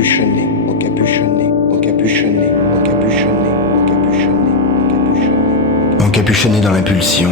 encapuchonné, encapuchonné, encapuchonné, encapuchonné, encapuchonné, encapuchonné. Encapuchonné dans l'impulsion,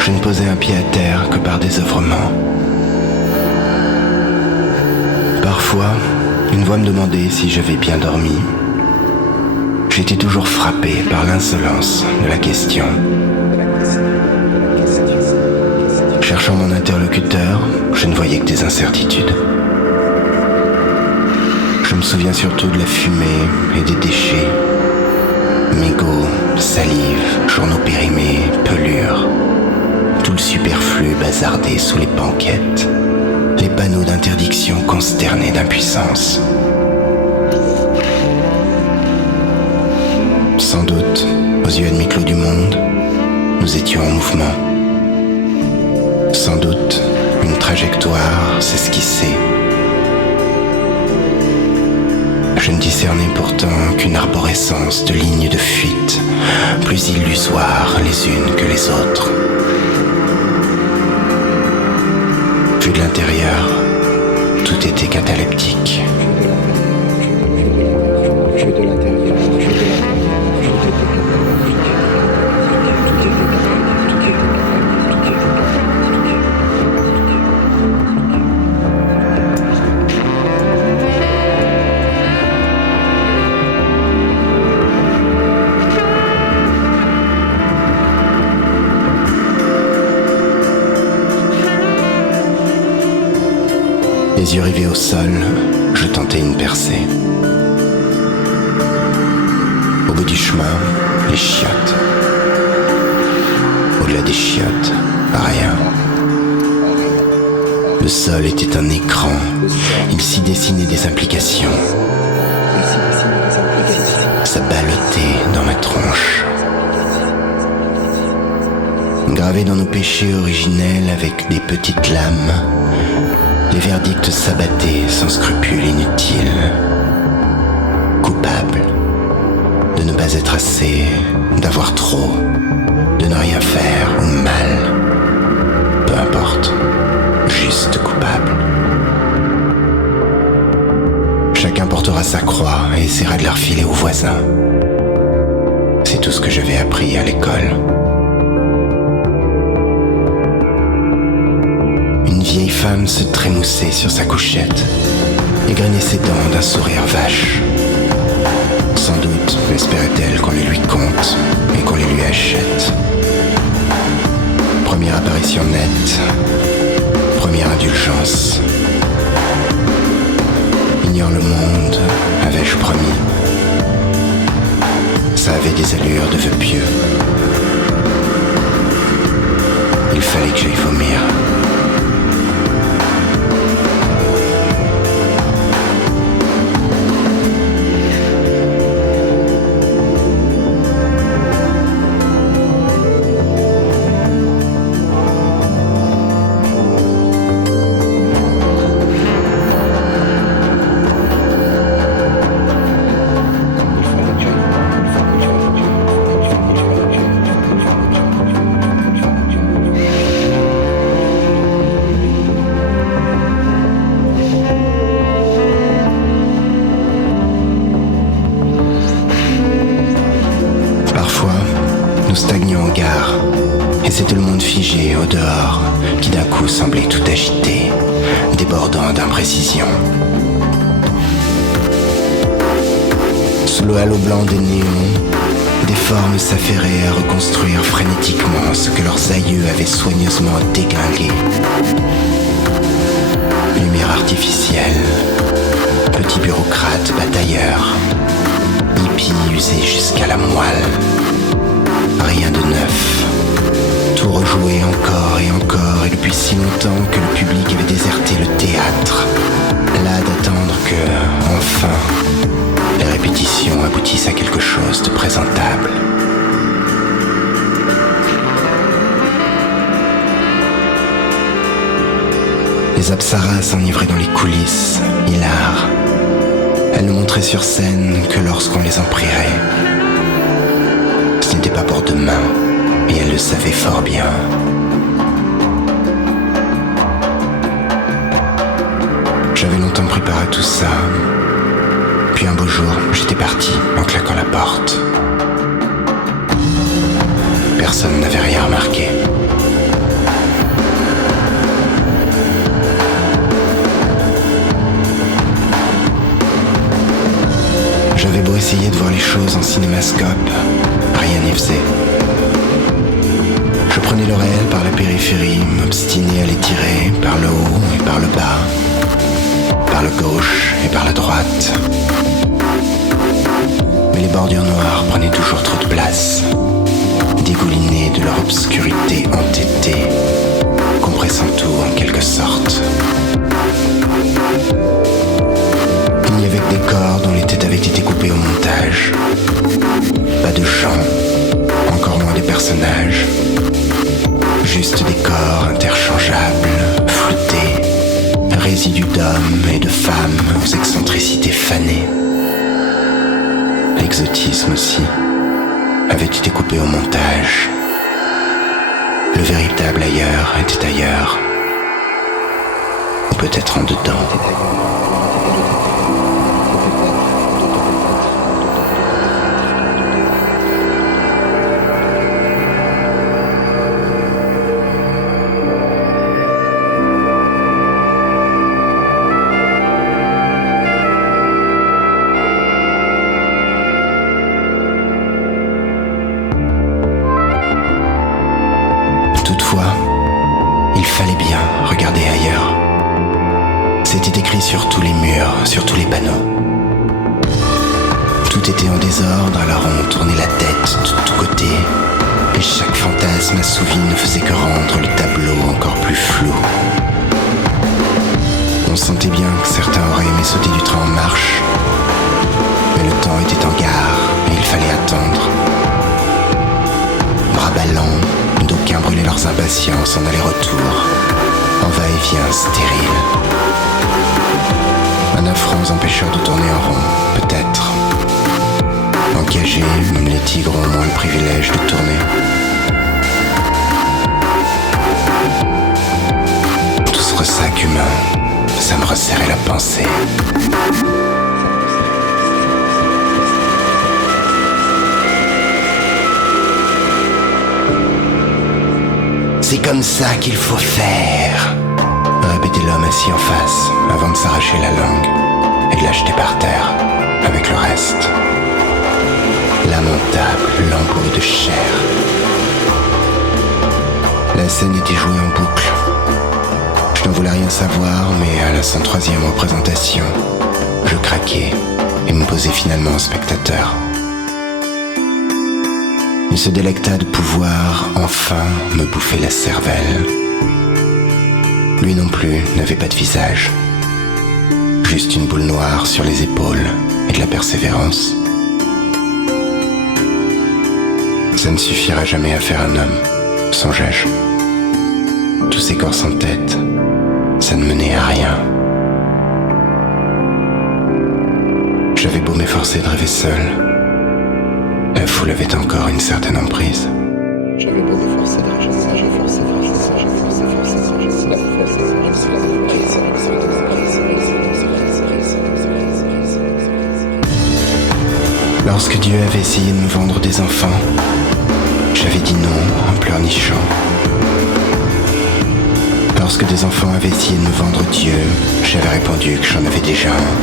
je ne posais un pied à terre que par désœuvrement. Parfois, une voix me demandait si j'avais bien dormi. J'étais toujours frappé par l'insolence de la question. Cherchant mon interlocuteur, je ne voyais que des incertitudes. Je me souviens surtout de la fumée et des déchets. Mégots, salive, journaux périmés, pelures. Tout le superflu bazardé sous les banquettes. Les panneaux d'interdiction consternés d'impuissance. Sans doute, aux yeux à demi-clos du monde, nous étions en mouvement. Sans doute, une trajectoire s'esquissait. Je ne discernais pourtant qu'une arborescence de lignes de fuite, plus illusoires les unes que les autres. Vu de l'intérieur, tout était cataleptique. Vu de l'intérieur. Les yeux rivés au sol, je tentais une percée. Au bout du chemin, les chiottes. Au-delà des chiottes, rien. Le sol était un écran. Il s'y dessinait des implications. Ça ballottait dans ma tronche. Gravés dans nos péchés originels avec des petites lames, les verdicts s'abattaient sans scrupule inutile. Coupable de ne pas être assez, d'avoir trop, de ne rien faire ou mal. Peu importe, juste coupable. Chacun portera sa croix et essaiera de la refiler aux voisins. C'est tout ce que j'avais appris à l'école. Une vieille femme se trémoussait sur sa couchette et grainait ses dents d'un sourire vache. Sans doute espérait-elle qu'on les lui compte et qu'on les lui achète. Première apparition nette, première indulgence. Ignore le monde, avais-je promis. Ça avait des allures de vœux pieux. Il fallait que j'aille vomir. Nous stagnions en gare, et c'était le monde figé au dehors qui d'un coup semblait tout agité, débordant d'imprécision. Sous le halo blanc des néons, des formes s'affairaient à reconstruire frénétiquement ce que leurs aïeux avaient soigneusement déglingué. Lumière artificielle, petits bureaucrates batailleurs, hippies usés jusqu'à la moelle. Rien de neuf. Tout rejoué encore et depuis si longtemps que le public avait déserté le théâtre. Là d'attendre que, enfin, les répétitions aboutissent à quelque chose de présentable. Les apsaras s'enivraient dans les coulisses, hilars. Elles ne montraient sur scène que lorsqu'on les en prierait. Ce n'était pas pour demain, et elle le savait fort bien. J'avais longtemps pris part à tout tout ça. Puis un beau jour, j'étais parti en claquant la porte. Personne n'avait rien remarqué. J'avais beau essayer de voir les choses en cinémascope, rien n'y faisait. Je prenais le réel par la périphérie, m'obstinais à les tirer par le haut et par le bas, par la gauche et par la droite. Mais les bordures noires prenaient toujours trop de place, dégoulinés de leur obscurité entêtée, compressant tout en quelque sorte. Il n'y avait que des corps dont les têtes avaient été coupées au montage. Pas de gens, encore moins des personnages. Juste des corps interchangeables, floutés, résidus d'hommes et de femmes aux excentricités fanées. L'exotisme aussi avait été coupé au montage. Le véritable ailleurs était ailleurs. Ou peut-être en dedans. Toutefois, il fallait bien regarder ailleurs. C'était écrit sur tous les murs, sur tous les panneaux. Tout était en désordre, alors on tournait la tête de tous côtés, et chaque fantasme assouvi ne faisait que rendre le tableau encore plus flou. On sentait bien que certains auraient aimé sauter du train en marche, mais le temps était en gare et il fallait attendre. Bras ballants, d'aucuns brûlaient leurs impatiences en aller-retour, en va-et-vient stérile. Un affreux empêcheur de tourner en rond, peut-être. Encagés, les tigres ont au moins le privilège de tourner. Tout ce ressac humain, ça me resserrait la pensée. C'est comme ça qu'il faut faire, répétait l'homme assis en face, avant de s'arracher la langue et de la jeter par terre, avec le reste. Lamentable lambeau de chair. La scène était jouée en boucle. Je ne voulais rien savoir, mais à la 103e représentation, je craquai et me posai finalement en spectateur. Il se délecta de pouvoir enfin me bouffer la cervelle. Lui non plus n'avait pas de visage, juste une boule noire sur les épaules et de la persévérance. Ça ne suffira jamais à faire un homme, songeai-je. Tous ces corps sans tête, ça ne menait à rien. J'avais beau m'efforcer de rêver seul, la foule avait encore une certaine emprise. J'avais beau m'efforcer de rêver seul, j'ai forcé de rêver seul, j'ai forcé de rêver seul, Lorsque Dieu avait essayé de me vendre des enfants, j'avais dit non en pleurnichant. Lorsque des enfants avaient essayé de me vendre Dieu, j'avais répondu que j'en avais déjà un.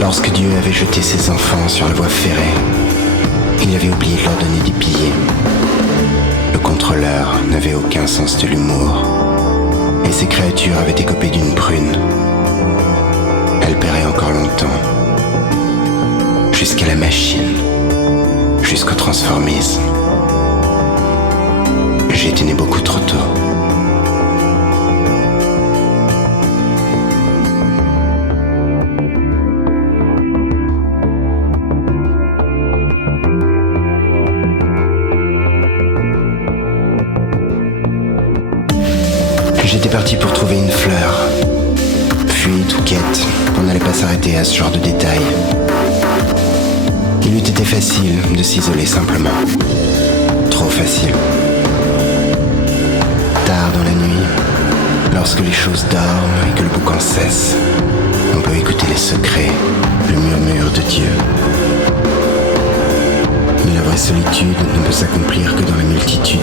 Lorsque Dieu avait jeté ses enfants sur la voie ferrée, il avait oublié de leur donner des billets. Le contrôleur n'avait aucun sens de l'humour, et ces créatures avaient écopé d'une prune. Elles paieraient encore longtemps, jusqu'à la machine, jusqu'au transformisme. J'étais né beaucoup trop tôt. J'étais parti pour trouver une fleur. Fuite ou quête, on n'allait pas s'arrêter à ce genre de détails. Il eût été facile de s'isoler simplement. Trop facile. Tard dans la nuit, Lorsque les choses dorment et que le boucan cesse, on peut écouter les secrets, le murmure de Dieu. Mais la vraie solitude ne peut s'accomplir que dans la multitude.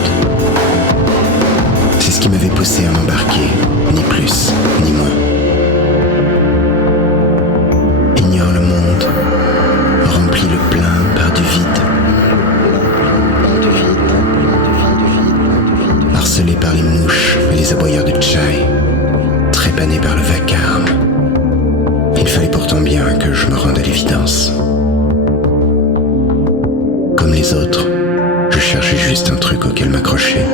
C'est ce qui m'avait poussé à m'embarquer, ni plus, ni moins. Ignore le monde, remplis le plein par du vide. Harcelé par les mouches et les aboyeurs de tchaï, trépané par le vacarme, il fallait pourtant bien que je me rende à l'évidence. Comme les autres, je cherchais juste un truc auquel m'accrocher.